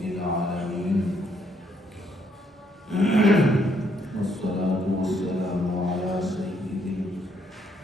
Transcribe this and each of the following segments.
رب العالمين والصلاة والسلام على سيد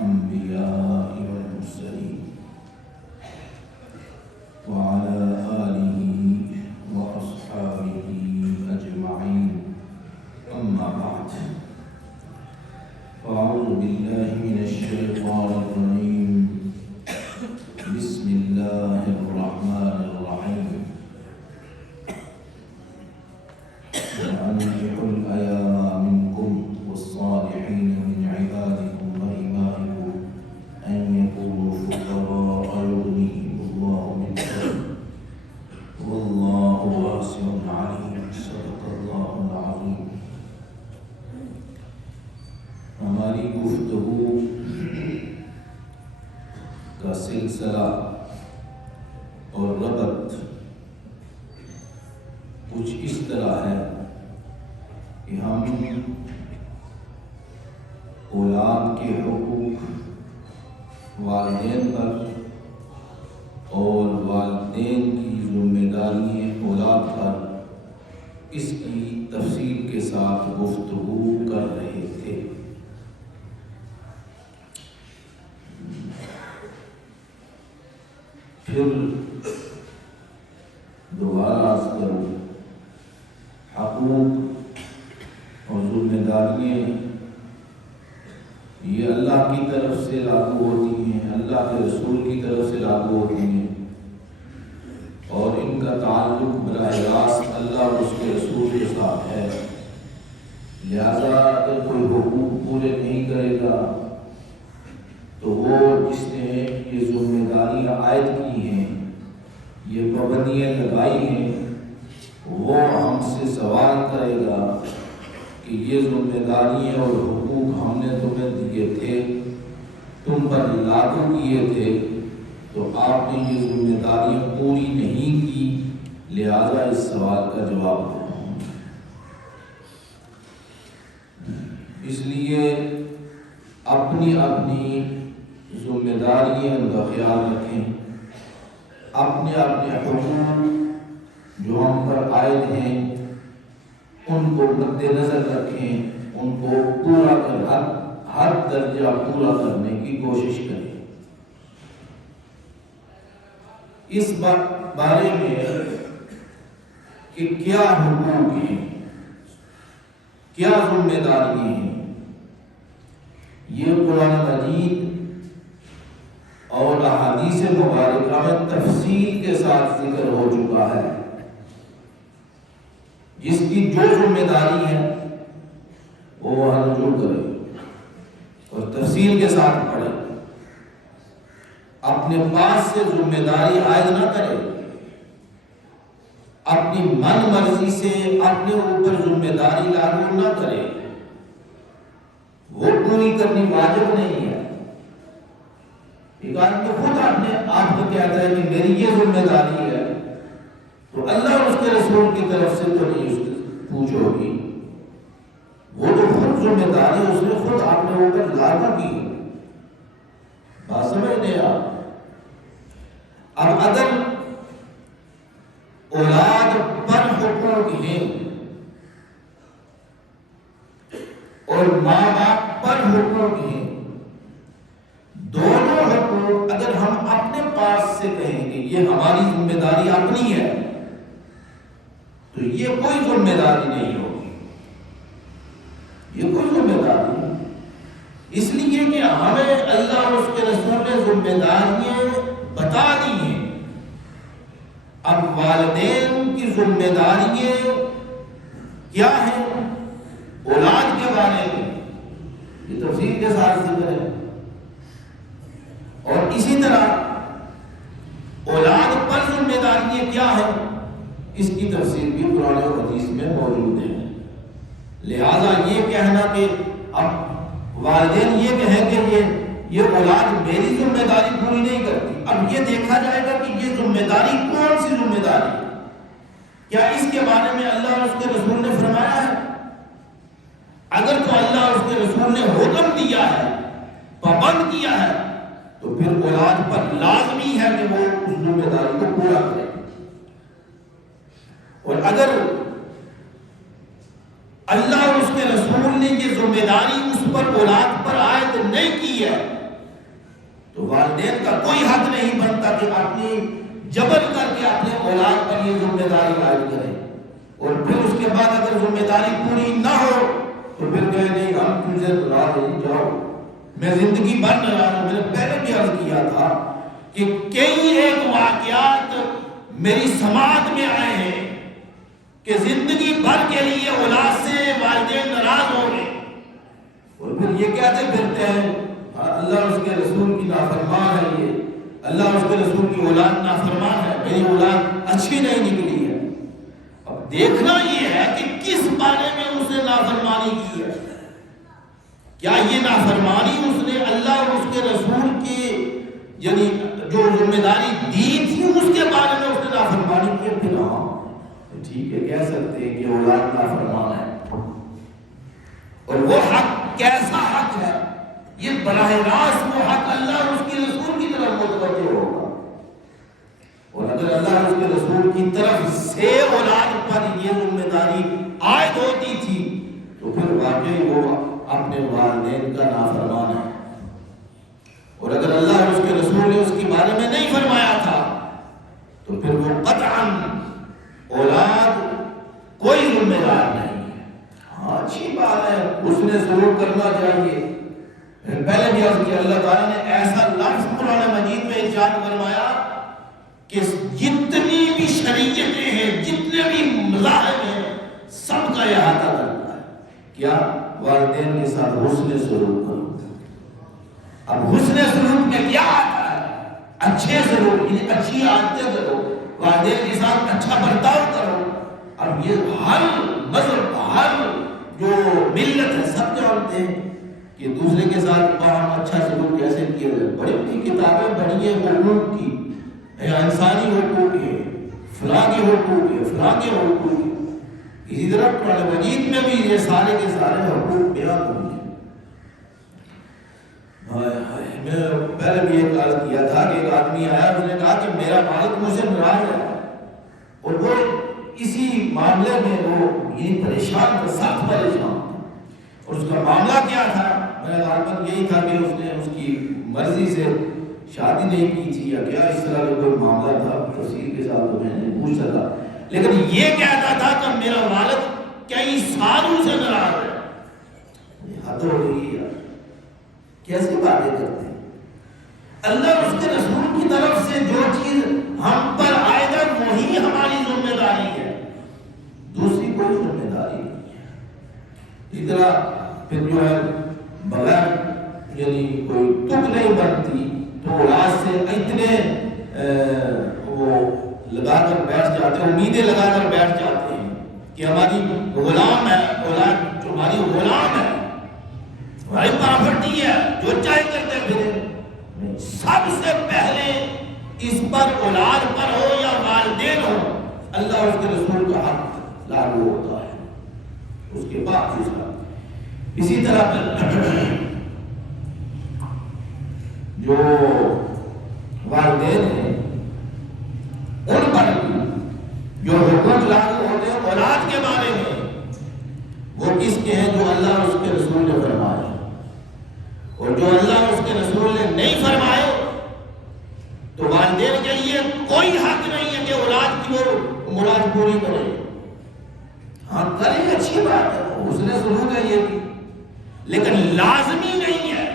الأنبياء والمرسلين وعلى آله وأصحابه أجمعين أما بعد فأعوذ بالله من الشيطان الرجيم بسم الله الرحمن الرحيم وأنكحوا الأيام منكم والصالحين من عبادكم وإمائكم أن يكونوا فقراء يغنيهم الله من فضله والله واسع عليم صدق الله العظيم. ہماری گفتگو کا سلسلہ اور ربط کچھ اس طرح ہے کہ ہم اولاد کے حقوق والدین پر اور والدین کی ذمہ داریاں اولاد پر اس کی تفصیل کے ساتھ گفتگو کر رہے تھے. پھر دوبارہ عرض کروں، حقوق اور ذمہ داریاں یہ اللہ کی طرف سے لاگو ہوتی ہیں، اللہ کے رسول کی طرف سے لاگو ہوتی ہیں، اور ان کا تعلق براہ راست اللہ اور اس کے رسول کے ساتھ ہے. لہذا اگر کوئی حقوق پورے نہیں کرے گا تو وہ جس نے یہ ذمہ داریاں عائد کی ہیں، یہ پابندیاں لگائی ہیں، وہ ہم سے سوال کرے گا کہ یہ ذمہ داریاں اور حقوق ہم نے تمہیں دیے تھے، تم پر لاگو کیے تھے، تو آپ نے یہ ذمہ داریاں پوری نہیں کی، لہذا اس سوال کا جواب دو. اس لیے اپنی اپنی ذمہ داریاں کا خیال رکھیں، اپنے اپنے حقوق جو ہم پر عائد ہیں ان کو مد نظر رکھیں، ان کو پورا کر ہر درجہ پورا کرنے کی کوشش کریں. اس بارے میں کہ کیا حقوق ہیں، کیا ذمہ داریاں ہیں، یہ قرآن مجید اور احادیث مبارکہ میں تفصیل کے ساتھ ذکر ہو چکا ہے. جس کی جو ذمہ داری ہے وہ وہاں رجوع کرے اور تفصیل کے ساتھ پڑھے. اپنے پاس سے ذمہ داری عائد نہ کرے، اپنی من مرضی سے اپنے اوپر ذمہ داری لاگو نہ کرے، وہ پوری کرنی واجب نہیں ہے. ایک آدمی خود اپنے آپ کو کہتا ہے کہ میری یہ ذمہ داری ہے، تو اللہ اور اس کے رسول کی طرف سے تو نہیں اس سے پوچھو گی، وہ تو خود ذمہ داری اس نے خود اپنے اوپر لاگو کی. بات سمجھنے آپ. اب اگر اولاد پر حقوق ہیں اور ماں باپ پر حقوق ہیں، دونوں حقوق اگر ہم اپنے پاس سے کہیں گے یہ ہماری ذمہ داری اپنی ہے، تو یہ کوئی ذمہ داری نہیں ہوگی، یہ کوئی ذمہ داری نہیں. اس لیے کہ ہمیں اللہ اور اس کے رسول نے ذمہ داریاں بتا دی ہیں. اب والدین کی ذمہ داریاں کیا ہیں اولاد کے بارے میں، یہ تفصیل کے ساتھ ذکر ہے. اور اسی طرح اولاد پر ذمہ داریاں کیا ہیں اس کی تفصیل بھی قرآن و حدیث میں موجود ہے. لہذا یہ کہنا کہ اب والدین یہ کہیں کہ یہ اولاد میری ذمہ داری پوری نہیں کرتی، اب یہ دیکھا جائے گا کہ یہ ذمہ داری کون سی ذمہ داری ہے. کیا اس کے بارے میں اللہ اور اس کے رسول نے فرمایا ہے؟ اگر تو اللہ اور اس کے رسول نے حکم دیا ہے، پابند کیا ہے، تو پھر اولاد پر لازمی ہے کہ وہ اس ذمہ داری کو پورا کرے. اور اگر اللہ اور اس کے رسول نے یہ ذمہ داری اس پر اولاد پر عائد نہیں کی ہے تو والدین کا کوئی حق نہیں بنتا کہ اپنی جبر کر کے اپنے اولاد پر یہ ذمہ داری عائد کرے، اور پھر اس کے بعد اگر ذمہ داری پوری نہ ہو تو پھر کہے نہیں ہم تجھے ناراض نہیں، جاؤ میں زندگی بھر ناراض ہوں۔ میں نے پہلے بھی عرض کیا تھا کہ کئی ایک واقعات میری سماعت میں آئے ہیں کہ زندگی بھر کے لیے اولاد سے والدین ناراض ہو گئے اور پھر یہ کہتے پھرتے ہیں اللہ اس کے رسول کی نافرمان ہے، یہ اللہ اس کے رسول کی اولاد نافرمان ہے، میری اولاد اچھی نہیں نکلی ہے۔ اب دیکھنا یہ ہے کہ کس بارے میں اس نے نافرمانی کی ہے، کیا یہ نافرمانی اس نے اللہ اور اس کے رسول کی یعنی جو ذمہ داری دی تھی اس کے بارے میں اس نے نافرمانی کی؟ پھر ہاں ٹھیک ہے، کہہ سکتے ہیں کہ اولاد نافرمان ہے، اور وہ حق کیسا حق ہے؟ یہ براہ راست وہ حق اللہ اور اس کے رسول کی طرف متوجہ ہوگا، اور اگر اللہ اور اس کے رسول کی طرف سے اولاد پر یہ ذمہ داری عائد ہوتی تھی تو پھر واقعی وہ اپنے والدین کا نافرمان ہے، اور اگر اللہ اور اس کے رسول نے اس کے بارے میں نہیں فرمایا تھا تو پھر وہ قطعاً اولاد کوئی ذمہ دار نہیں ہے۔ ہاں اچھی بات ہے، اس نے ضرور کرنا چاہیے۔ پہلے بھی عرض کیا اللہ تعالیٰ نے ایسا لفظ قرآن مجید میں ارشاد فرمایا کہ جتنی بھی شریعتیں ہیں، جتنے بھی مذاہب ہیں، سب کا احاطہ کرتا ہے۔ کیا؟ والدین کے ساتھ حسن سلوک کرو۔ اب حسن سلوک میں کیا آتا ہے؟ اچھے سلوک، یعنی اچھی عادتیں کرو، والدین کے ساتھ اچھا برتاؤ کرو۔ اب یہ ہر مذہب، ہر جو ملت ہے، سب جانتے ہیں کہ دوسرے کے ساتھ ہم اچھا سلوک کیسے کیا جائے۔ بڑی بڑی کتابیں پڑھی ہیں حقوق کی، انسانی حقوق کے، فلاں کے حقوق کے، فلاں کے حقوق کے۔ اسی طرح قرآن مجید میں بھی یہ سارے کے سارے حقوق بیان ہوئے ہیں۔ میں پہلے بھی ایک عرض کیا تھا کہ ایک آدمی آیا، اس نے کہا کہ میرا مالک مجھ سے ناراض ہے، اور وہ اسی معاملے میں وہ یہ پریشان تھا، سخت پریشان تھا، اور اس کا معاملہ کیا تھا؟ میرا غالباً یہی تھا کہ اس نے اس کی مرضی سے شادی نہیں کی تھی یا کیا، اس طرح کا کوئی معاملہ تھا، تفصیل کے ساتھ تو میں نے پوچھ سکا، لیکن یہ کہتا تھا کہ میرا والد کئی سالوں سے ناراض ہے۔ حد ہو گئی یار، کیسی باتیں کرتے ہیں؟ اللہ اور اس کے رسول کی طرف سے جو چیز ہم پر عائد ہے وہی ہماری ذمہ داری ہے، دوسری کوئی ذمہ داری نہیں ہے۔ اس طرح پھر جو ہے بغیر یعنی کوئی تک نہیں بنتی تو اولاد سے اتنے وہ لگا کر بیٹھ جاتے ہیں، امیدیں لگا کر بیٹھ جاتے ہیں کہ ہماری غلام ہے، اولاد جو ہماری غلام ہے، ہماری پراپرٹی ہے، جو چاہے کرتے پھرے۔ سب سے پہلے اس پر اولاد پر ہو یا والدین ہو، اللہ اور اس کے رسول کا حق لاگو ہوتا ہے، اس کے بعد دوسرا۔ اسی طرح جو والدین ہیں ان پر جو حقوق لاگو ہوتے ہیں اولاد کے بارے میں، وہ کس کے ہیں؟ جو اللہ اور اس کے رسول نے فرمائے، اور جو اللہ اور اس کے رسول نے نہیں فرمائے تو والدین کے لیے کوئی حق نہیں ہے کہ اولاد کی وہ مراد پوری کرے۔ ہاں کریں، اچھی بات ہے، اس نے سلوک ہے یہ بھی، لیکن لازمی نہیں ہے۔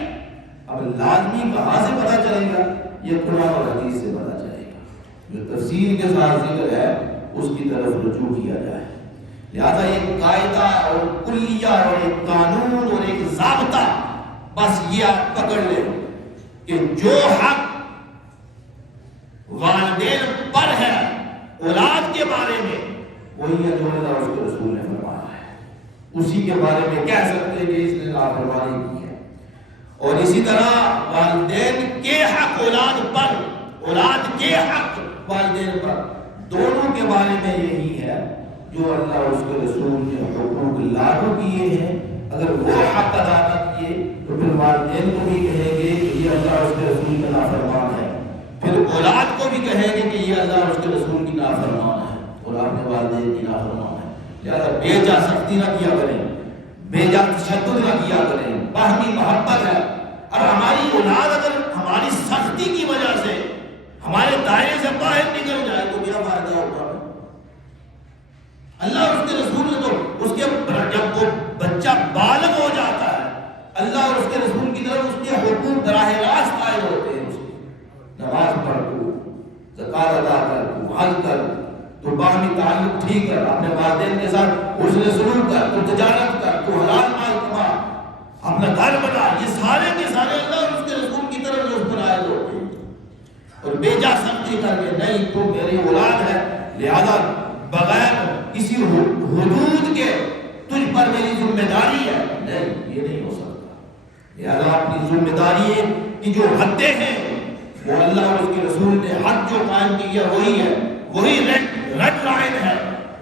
اب لازمی کہاں سے پتہ چلے گا؟ یہ قرآن اور حدیث سے پتہ چلے گا، جو تفصیل کے ساتھ ذکر ہے اس کی طرف رجوع کیا جائے۔ لہذا ایک قاعدہ اور کلیہ اور ایک قانون اور ایک ضابطہ بس یہ آپ پکڑ لیں کہ جو حق والدین پر ہے اولاد کے بارے میں وہی ہے جو اللہ اور اس کے رسول نے فرمایا ہے، اسی کے بارے میں کہہ سکتے ہیں کہ اس نے لاپرواہی کی ہے۔ اور اسی طرح والدین کے حق اولاد پر، اولاد کے حق والدین پر، دونوں کے بارے میں یہی ہے جو اللہ اور اس کے رسول نے حقوق لاگو کیے ہیں۔ اگر وہ حق ادا نہ کیے تو پھر والدین کو بھی کہیں گے کہ یہ اللہ اور اس کے رسول کا نافرمان ہے، پھر اولاد کو بھی کہیں گے کہ یہ اللہ اور اس کے رسول کی نافرمان ہے، اور اور اپنے والدین کی نافرمان ہے. لہٰذا بے جا سختی نہ کیا کریں، بے جا تشدد نہ کیا کریں. باہمی محبت ہے. اور ہماری اولاد اگر ہماری سختی کی وجہ سے ہمارے دائرے سے باہر نکل جائے تو کیا فائدہ ہوگا؟ اللہ اور اس کے رسول نے تو اس کے جب وہ بچہ بالغ ہو جاتا ہے، اللہ اور اس کے رسول کی طرف اس کے حقوق براہ راست عائد ہوتے ہیں. اس کی نماز پڑھ تو، زکات ادا کر تو، حج کر تو، باہمی تعلق ٹھیک کر، اپنے والدین کے ساتھ حسن سلوک کر تو، تجارت کر تو، حلال مال کما، اپنا گھر بنا. یہ سارے کے سارے اللہ اور اس کے رسول کی طرف جو اس پر عائد ہوتے ہیں. اور بے جا سختی کر کے نہیں تو میری اولاد ہے لہذا بغیر کسی حدود کے تجھ پر میری ذمہ داری ہے، نہیں، یہ نہیں ہو سکتا. لہذا اپنی ذمہ داری کی جو حدیں ہیں وہ اللہ اور اس کے رسول نے حد جو قائم کی ہے وہی ہے، وہی ریڈ لائن ہے،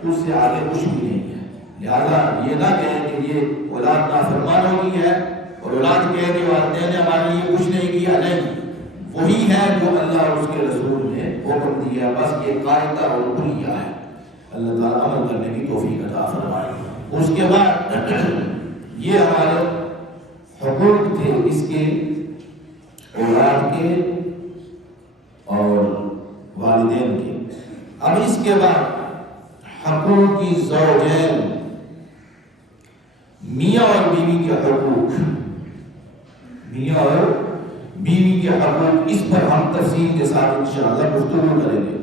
اس سے آگے کچھ بھی نہیں ہے. لہذا یہ نہ کہیں کہ یہ اولاد نافرمان ہو گئی ہے اور اولاد کہے کہ والدین نے ہمارے لیے کچھ نہیں کیا. نہیں، وہی ہے جو اللہ اور اس کے رسول نے حکم دیا، بس یہ قاعدہ اور کلیہ ہے. اللہ تعالیٰ عمل کرنے کی توفیق عطا فرمائے. اس کے بعد یہ ہمارے حقوق تھے اس کے، اولاد کے اور والدین کے. اب اس کے بعد حقوق کی زوجین، میاں اور بیوی کے حقوق، میاں اور بیوی کے حقوق، اس پر ہم تفصیل کے ساتھ انشاءاللہ گفتگو کریں گے.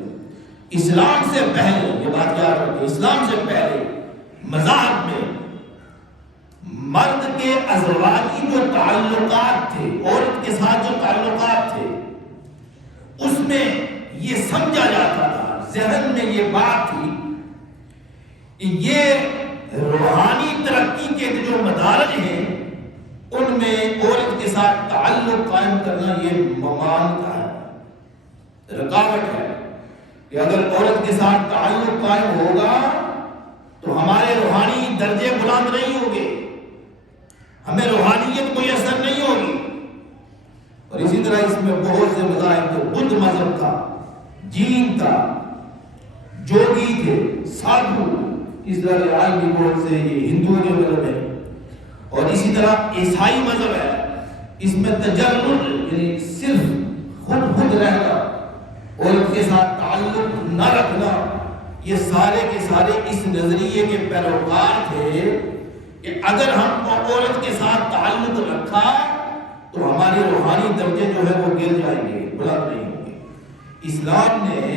اسلام سے پہلے یہ بات یاد رکھیں، اسلام سے پہلے مذاہب میں مرد کے ازواجی جو تعلقات تھے، عورت کے ساتھ جو تعلقات تھے، اس میں یہ سمجھا جاتا تھا، ذہن میں یہ بات تھی کہ یہ روحانی ترقی کے جو مدارج ہیں ان میں عورت کے ساتھ تعلق قائم کرنا یہ ممانعت ہے، رکاوٹ ہے. کہ اگر عورت کے ساتھ تعلق قائم ہوگا تو ہمارے روحانی درجے بلند نہیں ہوں گے، ہمیں روحانیت کوئی اثر نہیں ہوگی. اور اسی طرح اس میں بہت سے مذاہب تھے، بدھ مذہب تھا، جین تھا، جوگی تھے، سادھو، اس طرح کے عالمی بہت سے، یہ ہندوؤں کے مذہب ہے. اور اسی طرح عیسائی مذہب ہے، اس میں تجرد یعنی صرف خود رہنا، عورت کے ساتھ تعلق نہ رکھنا، یہ سارے کے سارے اس نظریے کے پیروکار تھے کہ اگر ہم عورت کے ساتھ تعلق رکھا تو ہماری روحانی درجے جو ہے وہ گر جائیں گے، بلند نہیں ہوں گے. اسلام نے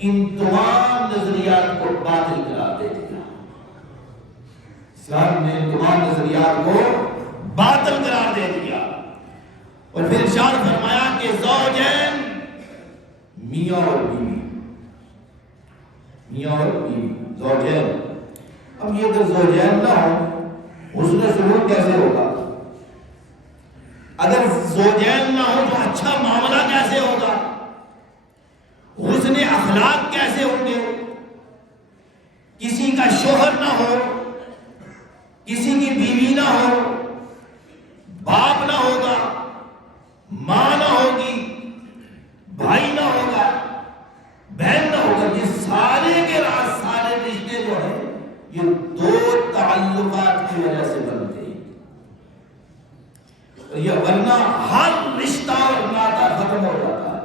ان تمام نظریات کو باطل قرار دے دیا. اسلام نے ان تمام نظریات کو باطل قرار دے دیا اور پھر ارشاد فرمایا کہ زوجین، میاں اور بیوی، میاں اور بیوی، زوجین. اب یہ اگر زوجین نہ ہو حسن سلوک کیسے ہوگا؟ اگر زوجین نہ ہو تو اچھا معاملہ کیسے ہوگا؟ حسن اخلاق کیسے ہوں گے؟ کسی کا شوہر نہ ہو، کسی کی بیوی نہ ہو، باپ نہ ہوگا، ماں نہ ہوگی، بھائی نہ ہوگا، بہن نہ ہوگا. یہ سارے کے راز، سارے رشتے جو ہیں یہ دو تعلقات کی وجہ سے بنتے ہیں. یہ ورنہ ہر رشتہ اور ناطہ ختم ہو جاتا ہے.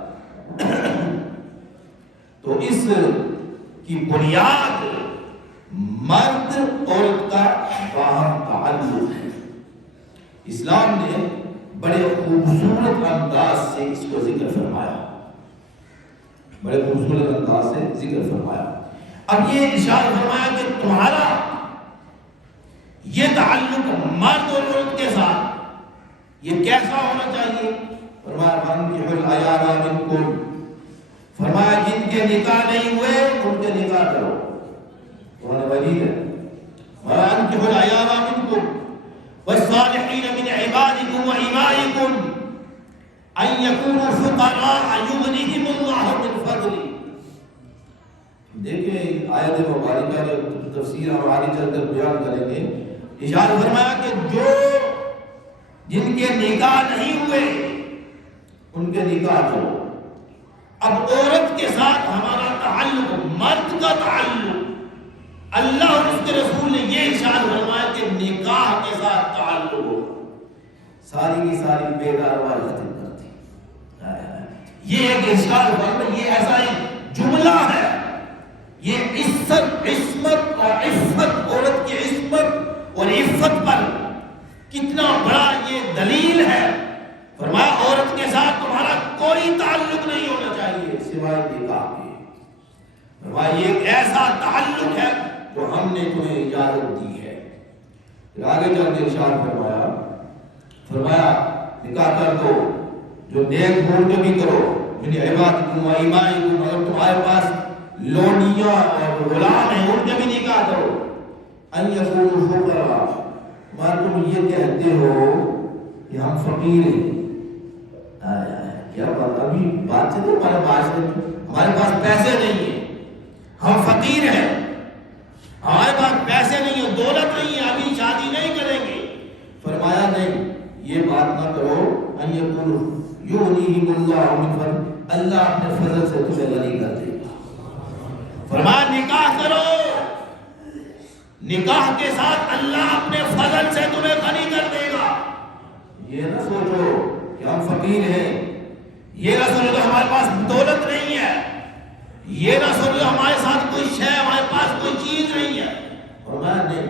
تو اس کی بنیاد مرد عورت کا باہم تعلق ہے. اسلام نے بڑے خوبصورت انداز سے اس کو ذکر فرمایا، بڑے خوبصورت انداز سے ذکر فرمایا. اب یہ ارشاد فرمایا کہ تمہارا یہ تعلق مرد اور عورت کے ساتھ یہ کیسا ہونا چاہیے؟ فرمایا فانکحوا الایام منکم، فرمایا جن کے نکاح نہیں ہوئے ان کے نکاح کرو. قرآن مجید ہے فانکحوا الایام منکم والصالحین من عبادکم وإمائکم ان یکونوا فقراء یغنیہم اللہ من فضلہ. دیکھیں آیت مبارکہ جو تفسیر ہم آگے چل کر بیان کریں گے. ارشاد فرمایا کہ جو جن کے نکاح نہیں ہوئے ان کے نکاح کرو. اب عورت کے ساتھ ہمارا تعلق، مرد کا تعلق ساری کی ساری بے کاروائی ختم کرتی. یہ ایک ارشاد فرمان، یہ ایسا ایک جملہ ہے، یہ عزت، عصمت اور عفت، عورت کی عصمت اور عفت پر کتنا بڑا یہ دلیل ہے. فرمایا عورت کے ساتھ تمہارا کوئی تعلق نہیں ہونا چاہیے سوائے نکاح کے. فرمایا یہ ایک ایسا تعلق ہے جو ہم نے تمہیں اجازت دی ہے. پھر آگے چل کے ارشاد فرمایا نکاح کر دو، جو نیک ڈھونڈ کے بھی کرو، من عبادکم و ایمائکم، اگر تمہارے پاس لونیاں اور غلام ہیں ان کے بھی نکاح کرو. ان یکونوا فقراء، ماں تم یہ کہتے ہو کہ ہم فقیر ہیں. کیا بات، ابھی بات چیت ہمارے پاس پیسے نہیں ہیں، ہم فقیر ہیں، ہمارے پاس پیسے نہیں ہیں، دولت نہیں ہے، ابھی شادی نہیں کریں گے. فرمایا نہیں، یہ بات نہ کرو. ان یکونوا یغنیہم اللہ من فضلہ، اللہ اپنے فضل سے تمہیں غنی کر دے گا. فرمایا نکاح کرو، نکاح کے ساتھ اللہ اپنے فضل سے تمہیں غنی کر دے گا. یہ نہ سوچو کہ ہم فقیر ہیں، یہ نہ سوچو کہ ہمارے پاس دولت نہیں ہے، یہ نہ سوچو ہمارے ساتھ کوئی شے، ہمارے پاس کوئی چیز نہیں ہے. فرمایا نہیں،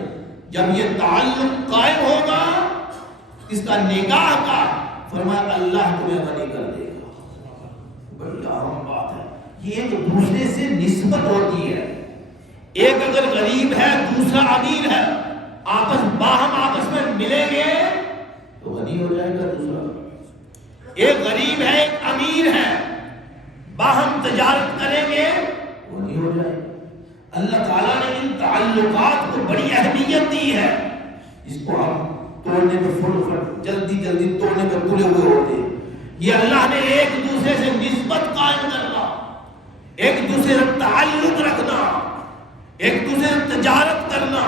جب یہ تعلق قائم ہوگا اس کا نکاح کا، فرمایا اللہ تمہیں غنی کر دے گا. بڑی اہم بات ہے یہ، ایک دوسرے سے نسبت ہوتی ہے. ایک اگر غریب ہے دوسرا امیر ہے، باہم آپس میں ملیں گے تو غنی ہو جائے گا دوسرا. ایک غریب ہے ایک امیر ہے، باہم تجارت کریں گے غنی ہو جائے گا. اللہ تعالیٰ نے ان تعلقات کو بڑی اہمیت دی ہے. اس کو ہم توڑنے پہ جلدی توڑنے پہ تلے ہوئے ہوتے ہیں. یہ اللہ نے ایک دوسرے سے نسبت قائم کرنا، ایک دوسرے سے تعلق رکھنا، ایک دوسرے سے تجارت کرنا،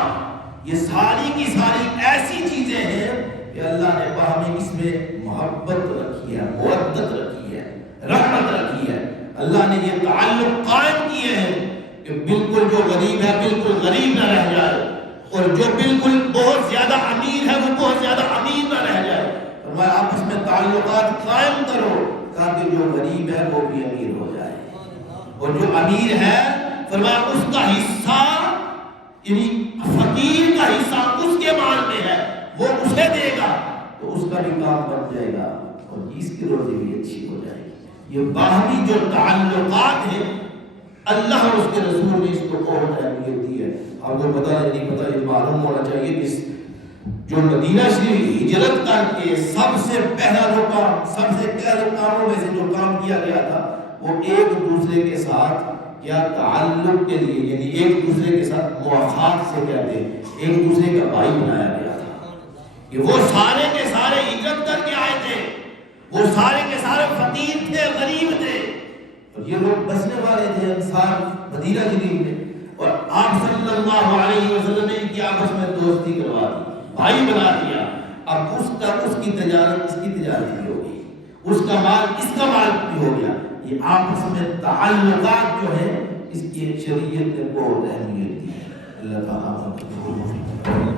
یہ ساری کی ساری ایسی چیزیں ہیں کہ اللہ نے باہمی اس میں محبت رکھی ہے، مودت رکھی ہے، رحمت رکھی ہے. اللہ نے یہ تعلق قائم کیے ہیں کہ بالکل جو غریب ہے بالکل غریب نہ رہ جائے، اور جو بالکل بہت زیادہ امیر ہے وہ بہت زیادہ امیر نہ رہ جائے. فرمایا آپس میں تعلقات قائم کرو تاکہ جو غریب ہے وہ بھی امیر ہو جائے، اور جو امیر ہے فرمایا اس کا حصہ، یعنی فقیر کا حصہ اس کے مال میں ہے، وہ اسے دے گا تو اس کا بھی کام بن جائے گا اور اس کی روزی بھی اچھی ہو جائے گی. یہ باہمی جو تعلقات ہیں اللہ اور اس کے رسول نے اس کو بہت اہمیت دی ہے. آپ کو پتہ ہے نہیں پتہ، یہ معلوم ہونا چاہیے کہ جو مدینہ شریف ہجرت کر کے سب سے پہلا جو کام، سب سے پہلے کاموں میں سے جو کام کیا گیا تھا وہ ایک دوسرے کے ساتھ کیا تعلق کے لیے، یعنی ایک دوسرے کے ساتھ مواخات سے کہتے ہیں، ایک دوسرے کا بھائی بنایا گیا تھا. کہ وہ سارے کے سارے ہجرت کر کے آئے تھے، وہ سارے کے سارے فقیر تھے، غریب تھے، اور یہ لوگ بسنے والے تھے انصار مدینہ شریف میں. اور آپ صلی اللہ علیہ وسلم نے ان کی آپس میں دوستی کروا دی، بھائی بنا دیا. اب اس کی تجارت بھی ہو گئی، اس کا مال اس کا مال بھی ہو گیا. یہ آپس میں تعلقات جو ہے اس کی شریعت نے بہت اہمیت دی ہے. اللہ تعالیٰ